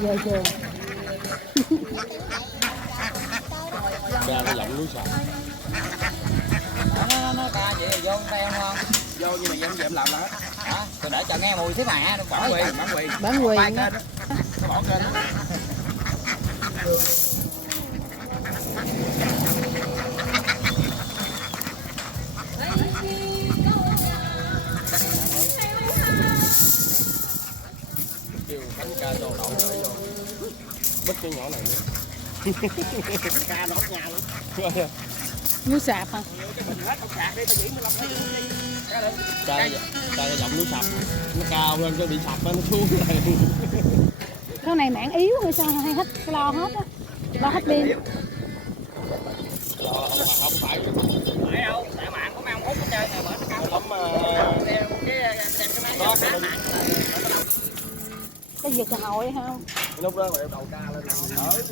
Về trường. Ra nó giọng núi sọt. Nó ca vậy là vô đây không? Vô nhưng mà em về em làm là hết. Hả? Tôi để cho nghe mùi xíu mà nó bỏ Bán quyền. Bán quyền. Bay kênh đó. Nó bỏ kênh đó. Kêu bánh ca đồ đậu để vô. Bích cái nhỏ này luôn. Ca nó hốt nhau luôn. Núi sạp hả? Ca giọng núi sập. Nó cao lên cái bị sập nó xuống lại. Cái này mạng yếu hay sao hay hết lo hết á. Lo hết pin. Không phải. Phải đâu, tại mạng của mấy ông hút ở chơi này mà nó cao Lắm cái máy Cái việc cơ hội hay không? lúc đó mà đầu ca lên đỡ.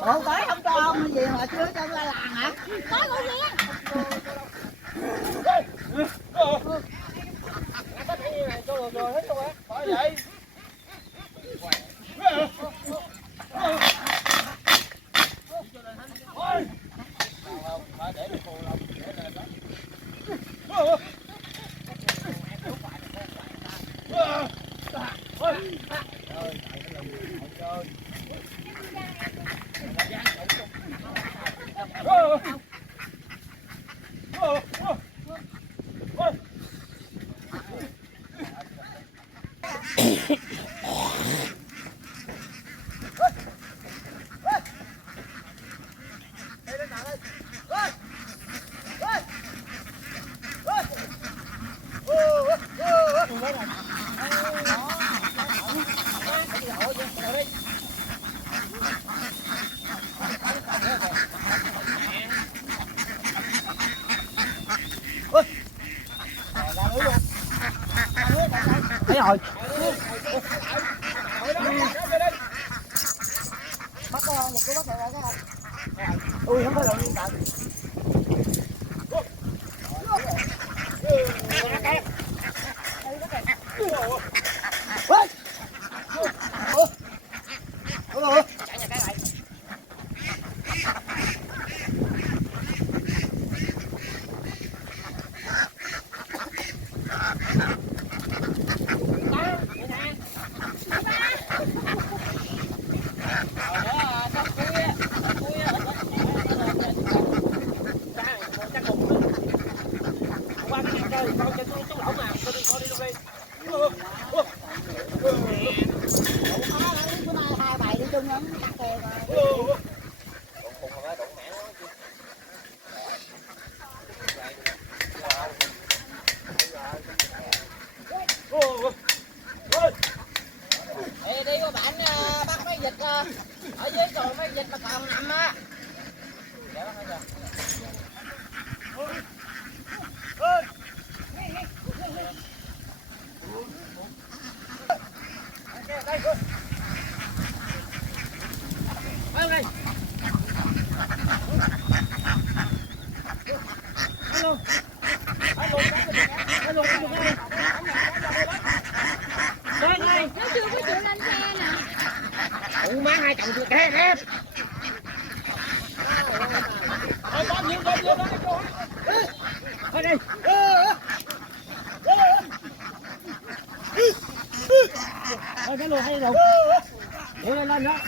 Ủa tới không cho ông gì mà chưa cho ra làng hả? Có con gì? rồi. Bắt cái không, tôi bắt được rồi cái không. Ui không có được như vậy. Hai bài đi chung lắm, cắt kèo rồi. Đi qua bạn bắt mấy vịt ở dưới còn mấy vịt mà còn nằm á. Nó chưa có chịu lên xe nè. Ủa má hai chồng chưa té nè. Thôi đi. Thôi cái lùi hay lùi. Lùi lên đó.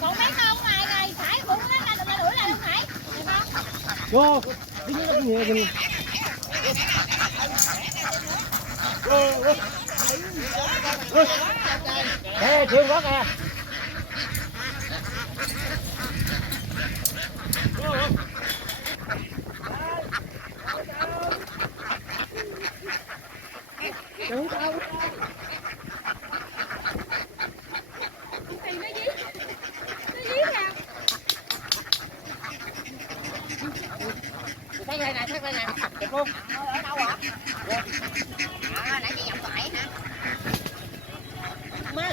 Còn mấy con ngoài này phải cũng nó là tụi đuổi lại không phải. Được không? Vô. Cái gì nó cũng nhiều kìa. Ê, chịu quá kìa. Đúng không? Thì nó dí. Nó dí nè. Thấy đây nè, thấy đây nè. Được luôn. Ở đâu hả? Nãy chị dòng phải hả? Má.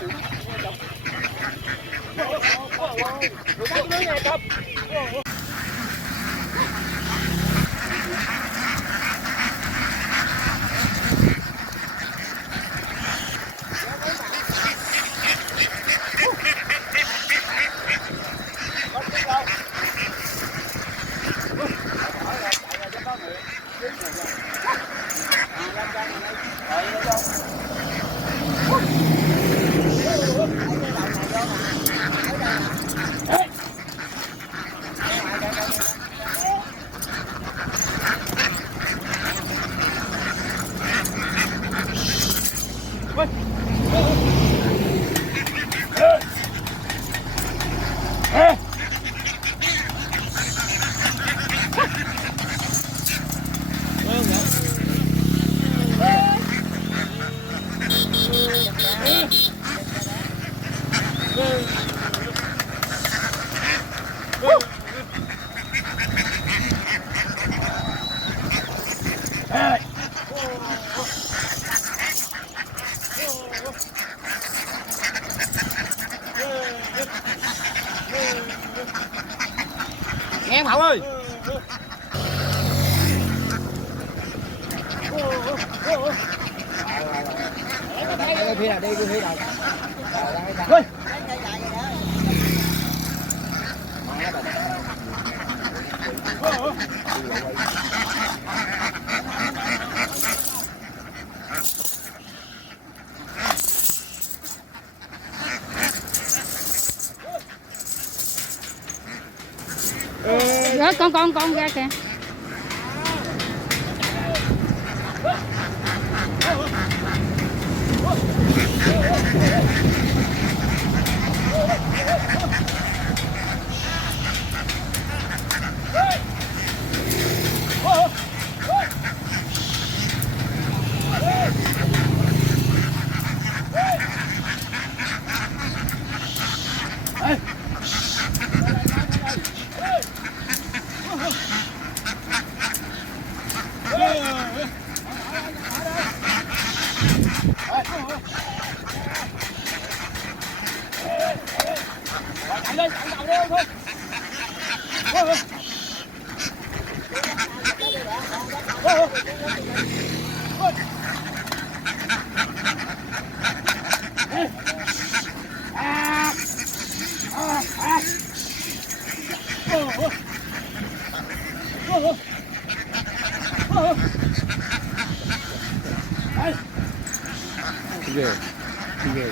Cái đứa này cặp. Nghe Hậu ơi. Đi phía nào, đi phía nào. Ui. Rớt con ra kìa. chạy lên chạy đầu đi thôi. Ghê, ghê.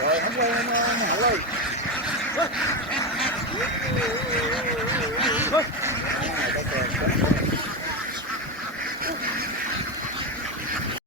Rồi, không lên hả luôn.